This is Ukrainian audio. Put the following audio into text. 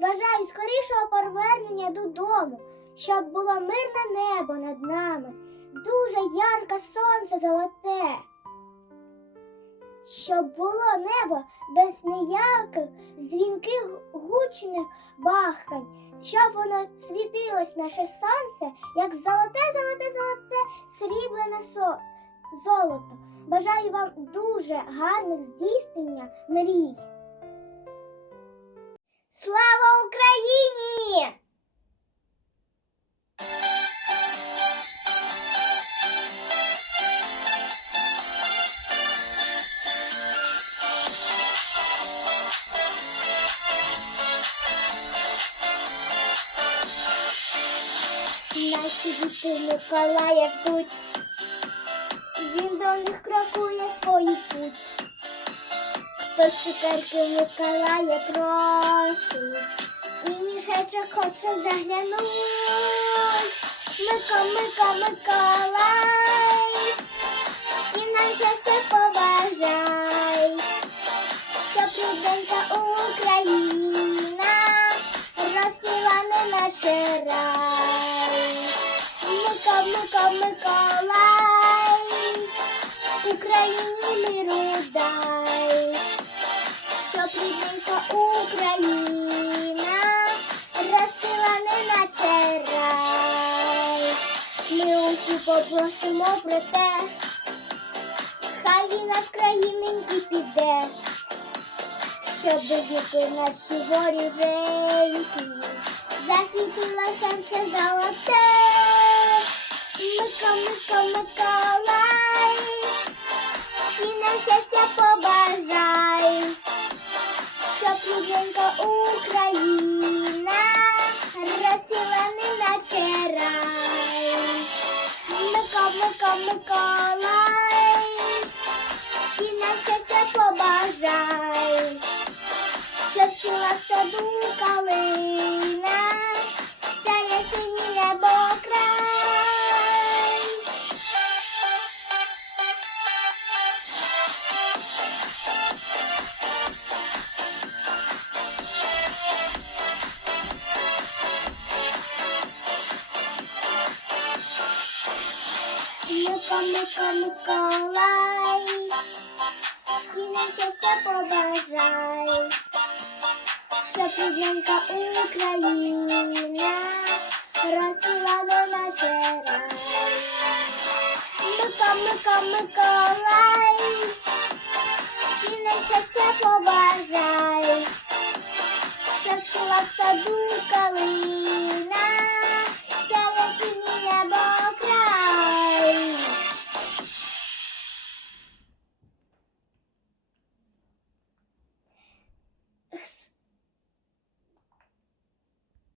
Бажаю скорішого повернення додому, щоб було мирне небо над нами, дуже ярке сонце золоте. Щоб було небо без ніяких дзвінких гучних бахкань, щоб воно світилось наше сонце, як золоте, золоте, золоте, сріблене со- золото. Бажаю вам дуже гарних здійснення мрій. Слава Україні! Наші діти Миколая ждуть, він до них крокує свою путь. Хто цукерки Миколая просить, і мішечок хоче заглянуть. Мика, Мика, Миколай, всім нам щастя побажай, щоб рідненька Україна розсвіла не наше рай. Мика, Мика, Миколай, щоб Україна розсвіла не наче рай. Ми усі попросимо про те, хай він нас країненьки піде, щоб віки наші воріженьки, засвітило сонце золоте. Мика, Мика, Миколай, всі нам щастя щоб рідненька Україна розсіла не наче рай. Мика, Мика, Миколай, всі нам щастя побажай, щоб чула в саду Мика, Миколай, всі нам щастя побажай, щоб рідненька Україна розсіла до наше рай. Мика, Мика, Миколай, всі нам щастя побажай,